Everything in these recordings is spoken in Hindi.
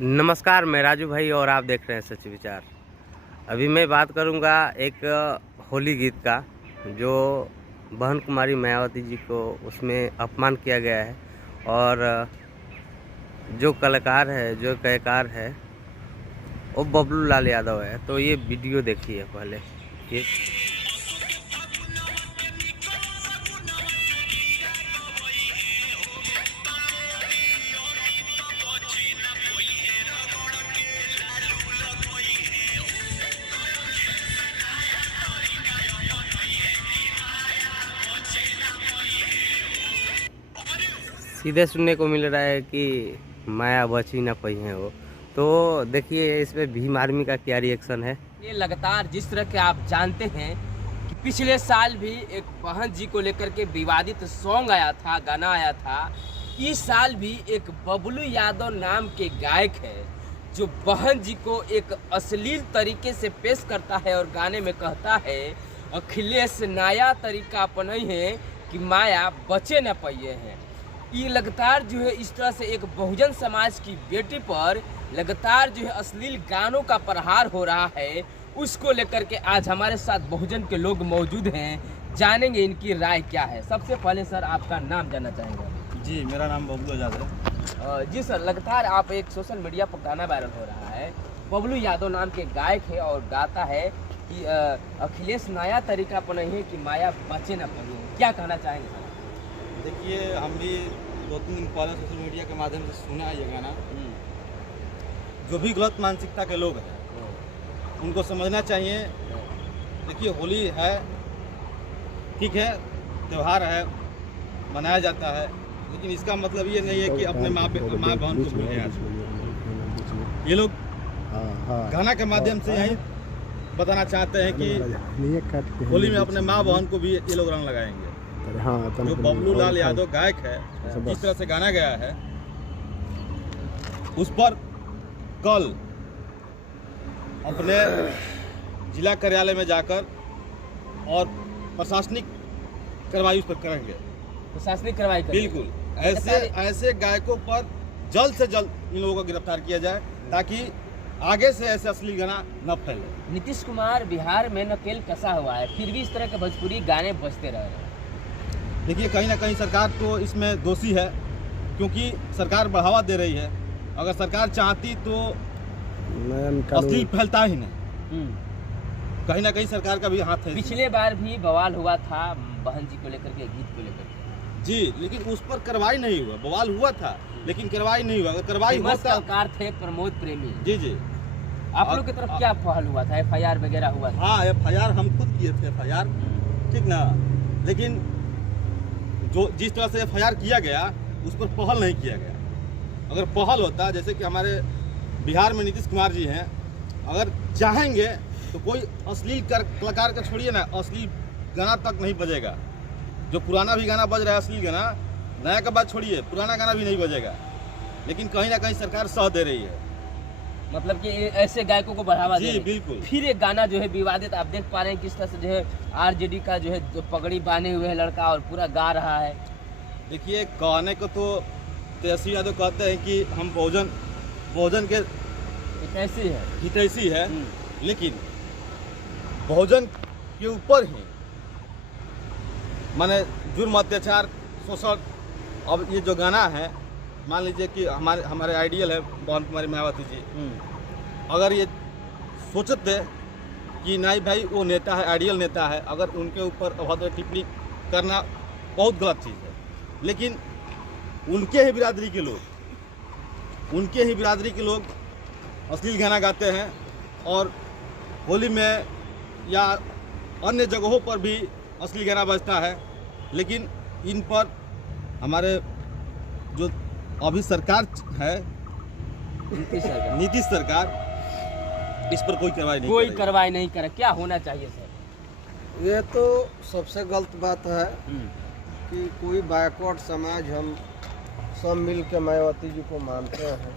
नमस्कार, मैं राजू भाई और आप देख रहे हैं सच विचार। अभी मैं बात करूंगा एक होली गीत का, जो बहन कुमारी मायावती जी को उसमें अपमान किया गया है। और जो कलाकार है, जो गायकार है, वो बबलू लाल यादव है। तो ये वीडियो देखिए पहले। ये सीधे सुनने को मिल रहा है कि माया बची ना पई है वो। तो देखिए इसमें भीम आर्मी का क्या रिएक्शन है। ये लगातार जिस तरह के आप जानते हैं कि पिछले साल भी एक बहन जी को लेकर के विवादित सॉन्ग आया था, गाना आया था। इस साल भी एक बबलू यादव नाम के गायक है जो बहन जी को एक अश्लील तरीके से पेश करता है और गाने में कहता है अखिलेश नया तरीका अपनाई है कि माया बचे न पाइए हैं। ये लगातार जो है इस तरह से एक बहुजन समाज की बेटी पर लगातार जो है अश्लील गानों का प्रहार हो रहा है। उसको लेकर के आज हमारे साथ बहुजन के लोग मौजूद हैं, जानेंगे इनकी राय क्या है। सबसे पहले सर आपका नाम जानना चाहेंगे। जी, मेरा नाम बबलू यादव है। जी सर, लगातार आप एक सोशल मीडिया पर गाना वायरल हो रहा है। बबलू यादव नाम के गायक है और गाता है कि अखिलेश नया तरीका अपनाई है कि माया बचे न पाइए। क्या कहना चाहेंगे सर? देखिए, हम भी 2-3 दिन पहले सोशल मीडिया के माध्यम से सुना है ये गाना। जो भी गलत मानसिकता के लोग हैं उनको समझना चाहिए। देखिए, होली है, ठीक है, त्यौहार है, मनाया जाता है, लेकिन इसका मतलब ये नहीं है कि अपने माँ बहन को भूले आज। ये लोग गाना के माध्यम से यही बताना चाहते हैं कि होली में अपने माँ बहन को भी ये लोग रंग लगाएंगे। जो बबलू लाल यादव गायक है, जिस तरह से गाना गया है, उस पर कल अपने जिला कार्यालय में जाकर और प्रशासनिक कार्रवाई उस पर करेंगे। प्रशासनिक कार्रवाई करेंगे। बिल्कुल, ऐसे गायकों पर जल्द से जल्द इन लोगों को गिरफ्तार किया जाए ताकि आगे से ऐसे असली गाना न फैले। नीतीश कुमार बिहार में नकेल कसा हुआ है, फिर भी इस तरह के भोजपुरी गाने बजते रह रहे हैं। देखिए, कहीं ना कहीं सरकार तो इसमें दोषी है, क्योंकि सरकार बढ़ावा दे रही है। अगर सरकार चाहती तो अश्लील फैलता ही नहीं। कहीं ना कहीं सरकार का भी हाथ है। पिछले बार भी बवाल हुआ था बहन जी को लेकर के, गीत को लेकर के। जी, लेकिन उस पर कार्रवाई नहीं हुआ। बवाल हुआ था लेकिन कार्रवाई नहीं हुआ। अगर कार्रवाई होता। कलाकार थे प्रमोद प्रेमी। जी जी, आप लोग की तरफ क्या पहल हुआ था? FIR वगैरह हुआ था? हाँ, FIR हम खुद किए थे, FIR, ठीक ना। लेकिन जो जिस तरह से FIR किया गया उस पर पहल नहीं किया गया। अगर पहल होता, जैसे कि हमारे बिहार में नीतीश कुमार जी हैं, अगर चाहेंगे तो कोई अश्लील कलाकार का छोड़िए ना, अश्लील गाना तक नहीं बजेगा। जो पुराना भी गाना बज रहा है अश्लील गाना, नया का बात छोड़िए, पुराना गाना भी नहीं बजेगा। लेकिन कहीं ना कहीं सरकार सह दे रही है, मतलब कि ऐसे गायकों को बढ़ावा दे रही है। बिल्कुल। फिर एक गाना जो है विवादित, आप देख पा रहे हैं किस तरह से जो है RJD का जो है जो पगड़ी बांधे हुए है लड़का और पूरा गा रहा है। देखिए, गाने को तो तेजस्वी यादव कहते हैं कि हम बहुजन के कैसी है हितैषी है, लेकिन बहुजन के ऊपर ही माने जुर्म, अत्याचार, शोषण। अब ये जो गाना है, मान लीजिए कि हमारे आइडियल है बहन कुमारी मायावती जी, अगर ये सोचते कि नहीं भाई वो नेता है, आइडियल नेता है, अगर उनके ऊपर अभद्र टिप्पणी करना बहुत गलत चीज़ है। लेकिन उनके ही बिरादरी के लोग अश्लील गाना गाते हैं और होली में या अन्य जगहों पर भी अश्लील गाना बजता है। लेकिन इन पर हमारे जो अभी सरकार है, नीतीश सरकार, इस पर कोई कार्रवाई नहीं करे। क्या होना चाहिए सर? ये तो सबसे गलत बात है कि कोई बैकवर्ड समाज, हम सब मिल के मायावती जी को मानते हैं,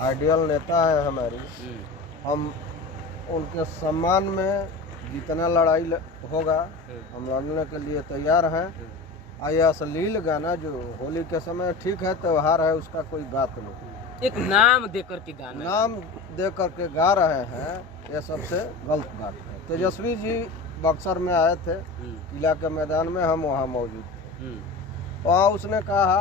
आइडियल नेता है हमारी। हम उनके सम्मान में जितना लड़ाई होगा हम लड़ने के लिए तैयार हैं। ये अश्लील गाना जो होली के समय, ठीक है त्यौहार है, उसका कोई बात नहीं, एक नाम दे करके गाना नाम दे करके गा रहे हैं, ये सबसे गलत बात है। तेजस्वी जी बक्सर में आए थे, किला के मैदान में, हम वहाँ मौजूद थे। वहाँ उसने कहा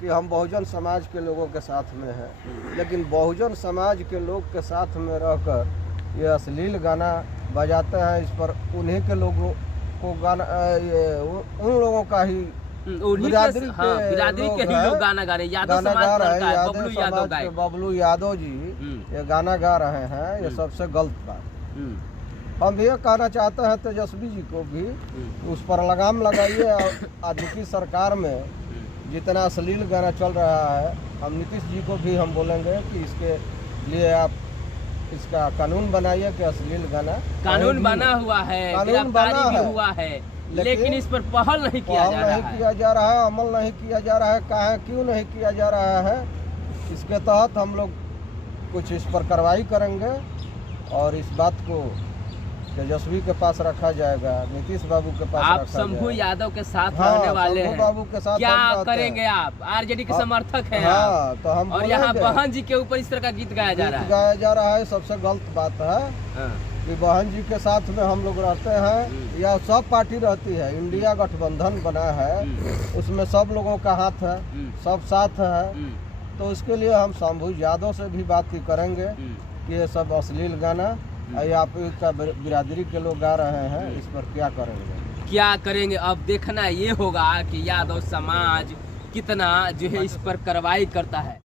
कि हम बहुजन समाज के लोगों के साथ में हैं, लेकिन बहुजन समाज के लोग के साथ में रहकर ये अश्लील गाना बजाते हैं। इस पर उन्हीं के लोगों को गाना, ये उन लोगों का ही बिरादरी के ही लोग गाना गा रहे हैं। यादव गाना समाज गा रहे का हैं, है, यादव बबलू यादव समाज के गायक। बबलू यादव जी ये गाना गा रहे हैं, ये सबसे गलत बात। हम ये कहना चाहते हैं तेजस्वी जी को भी, उस पर लगाम लगाइए। और नीतीश सरकार में जितना अश्लील गाना चल रहा है, हम नीतीश जी को भी हम बोलेंगे कि इसके लिए आप इसका कानून बनाइए कि अश्लील गाना कानून बना हुआ है, कानून बना गिरफ्तारी भी है, हुआ है, लेकिन इस पर पहल नहीं किया जा रहा है। किया जा रहा है, अमल नहीं किया जा रहा है। कहाँ क्यों नहीं किया जा रहा है? इसके तहत हम लोग कुछ इस पर कार्रवाई करेंगे और इस बात को तेजस्वी के पास रखा जाएगा, नीतीश बाबू के पास आप रखा शंभू जाएगा। यादव के साथ हाँ, रहने वाले शंभू हैं, बाबू के साथ क्या हम रहते करेंगे हैं। आप? आरजेडी के हाँ, समर्थक हैं हाँ, आप। तो हम और यहाँ बोलेंगे, बहन जी के ऊपर इस तरह का गीत गाया जा रहा है। गाया जा रहा है, सबसे गलत बात है हाँ। कि बहन जी के साथ में हम लोग रहते हैं या सब पार्टी रहती है। इंडिया गठबंधन बना है, उसमें सब लोगों का हाथ है, सब साथ है। तो उसके लिए हम शंभू यादव से भी बात करेंगे कि ये सब अश्लील गाना आप का बिरादरी के लोग गा रहे हैं, इस पर क्या करेंगे? अब देखना ये होगा कि यादव समाज कितना जो है इस पर कार्रवाई करता है।